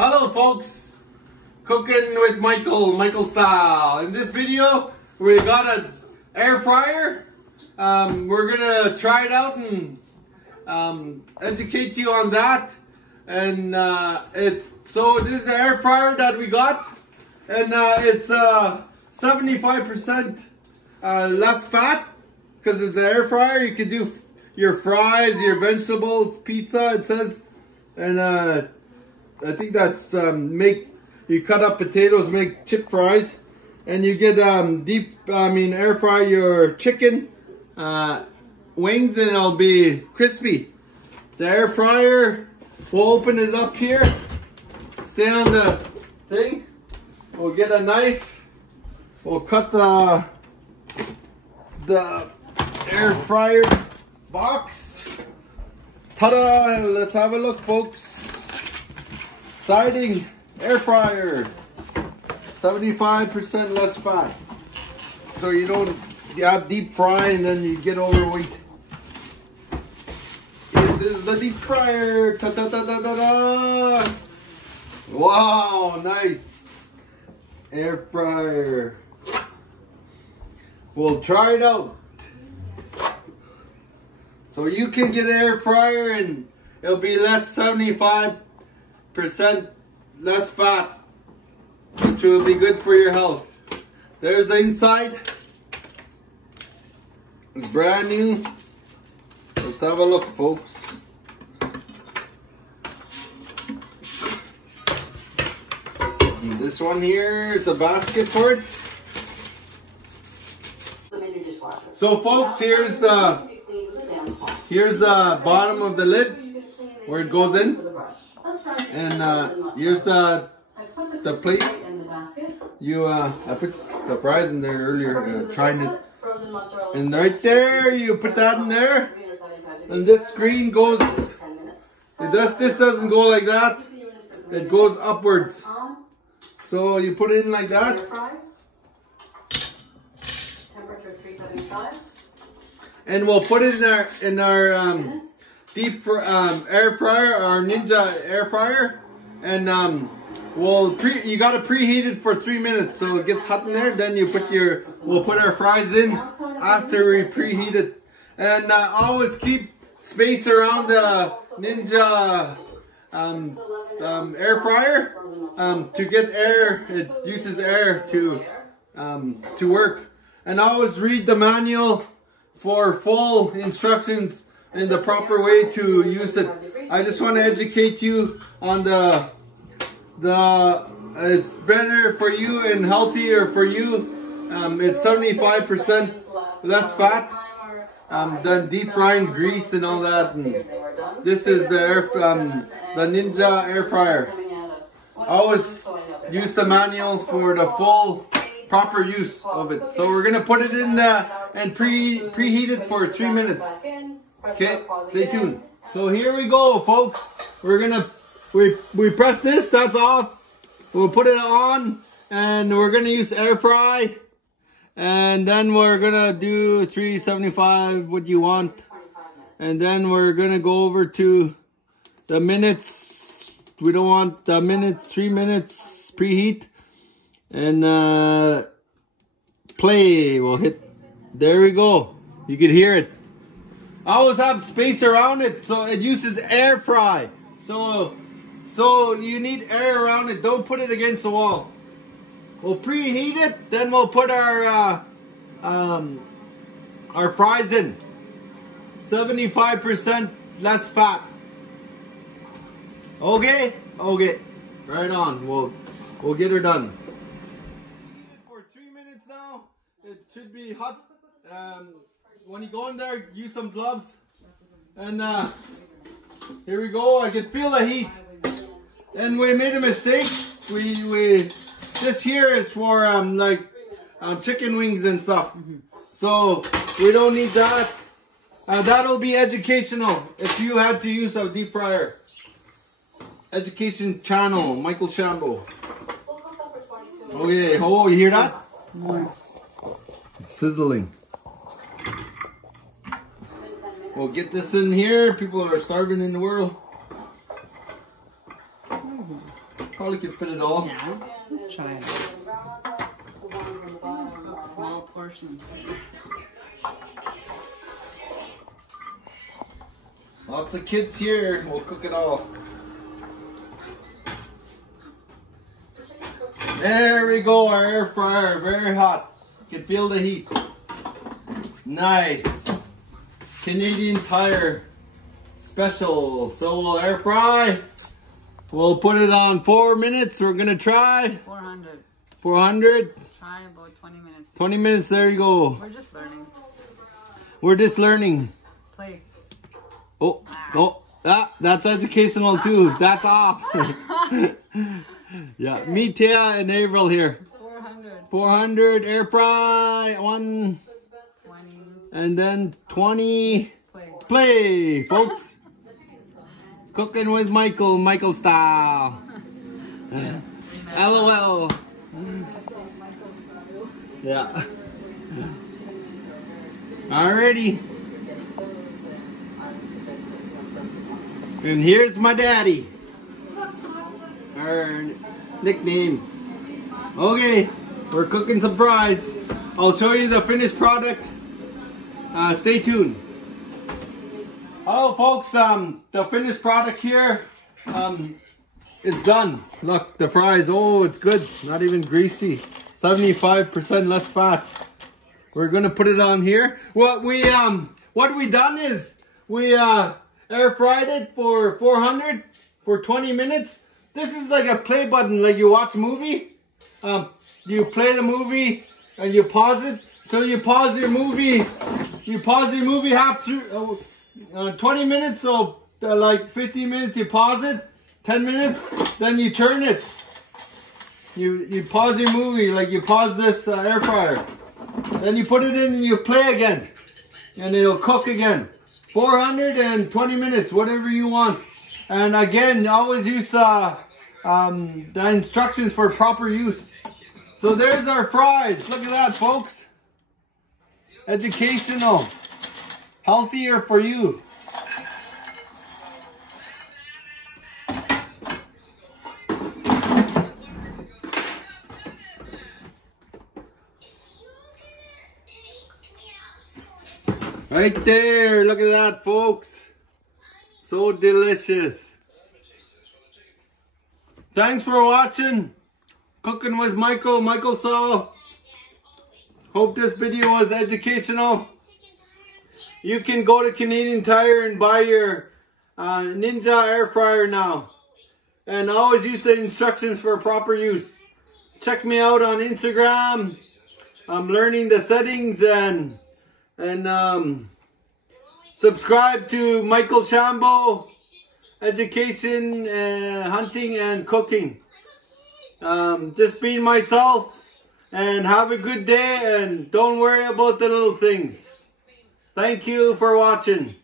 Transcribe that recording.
Hello folks, cooking with Michael style. In this video, we got an air fryer. We're gonna try it out and educate you on that. And so this is the air fryer that we got, and it's 75% less fat because it's an air fryer. You can do your fries, your vegetables, pizza. It says, and I think that's you cut up potatoes, make chip fries, and you get air fry your chicken wings, and it'll be crispy. The air fryer, we'll open it up here, stay on the thing, we'll get a knife, we'll cut the air fryer box. Ta-da! Let's have a look, folks. Siding air fryer, 75% less fat, so you don't deep fry and then you get overweight. This is the deep fryer. Ta -ta -ta -ta -ta -ta. Wow, nice air fryer. We'll try it out. So you can get an air fryer and it'll be less 75% less fat, which will be good for your health. There's the inside. It's brand new. Let's have a look, folks. And this one here is a basket for it. So folks, here's the bottom of the lid where it goes in, and here's the plate. I put the fries in there earlier, trying it, and right there you put that in there, and this screen goes. This doesn't go like that. It goes upwards. So you put it in like that. Temperature is 375. And we'll put it in our deep air fryer, our Ninja air fryer, and you gotta preheat it for 3 minutes so it gets hot in there. Then we'll put our fries in after we preheat it, and always keep space around the Ninja air fryer to get air. It uses air to work, and always read the manual for full instructions in the proper way to use it. I just want to educate you on it's better for you and healthier for you. It's 75% less fat than deep frying grease and all that. And this is the Ninja air fryer. Always use the manual for the full proper use of it. So we're gonna put it in and preheat it for 3 minutes. Okay, stay tuned. So here we go, folks. We're gonna we press this. That's off. We'll put it on, and we're gonna use air fry, and then we're gonna do 375. What you want, and then we're gonna go over to the minutes. We don't want the minutes. 3 minutes preheat. And play. We'll hit. There we go. You can hear it. I always have space around it, so it uses air fry. So you need air around it. Don't put it against the wall. We'll preheat it, then we'll put our fries in. 75% less fat. Okay. Right on. We'll get her done. Now it should be hot. When you go in there, use some gloves, and here we go. I can feel the heat, and we made a mistake. This here is for chicken wings and stuff, so we don't need that. That'll be educational if you had to use a deep fryer. Education channel, Michael Chambaud. Okay, oh, you hear that? It's sizzling. We'll get this in here. People are starving in the world. Probably could fit it all. Yeah, let's try it. Small portions. Lots of kids here. We'll cook it all. There we go, our air fryer, very hot. You can feel the heat. Nice. Canadian Tire special. So we'll air fry. We'll put it on 4 minutes. We're gonna try 400. 400. Try about 20 minutes. 20 minutes, there you go. We're just learning. We're just learning. Play. Oh, that's educational too. That's off. Yeah, me, Tia, and Avril here. 400. 400 air fry. 1. 20. And then 20. Play. Play, folks. Cooking with Michael style. LOL. Yeah. Alrighty. And here's my daddy. Our nickname. Okay, we're cooking some fries. I'll show you the finished product. Stay tuned. Hello folks, the finished product here is done. Look, the fries, oh, it's good. Not even greasy. 75% less fat. We're gonna put it on here. What we done is we air fried it for 400 for 20 minutes. This is like a play button, like you watch a movie. You play the movie and you pause it. So you pause your movie. You pause your movie half through 20 minutes. So like 15 minutes you pause it. 10 minutes, then you turn it. You pause your movie, like you pause this air fryer. Then you put it in and you play again. And it'll cook again. 420 minutes, whatever you want. And again, always use the instructions for proper use. So there's our fries. Look at that, folks. Educational. Healthier for you. Right there, look at that, folks. So delicious. Thanks for watching. Cooking with Michael style. Hope this video was educational. You can go to Canadian Tire and buy your Ninja air fryer now. And always use the instructions for proper use. Check me out on Instagram. I'm learning the settings and subscribe to Michael Chambaud, education, hunting and cooking. Just being myself and have a good day and don't worry about the little things. Thank you for watching.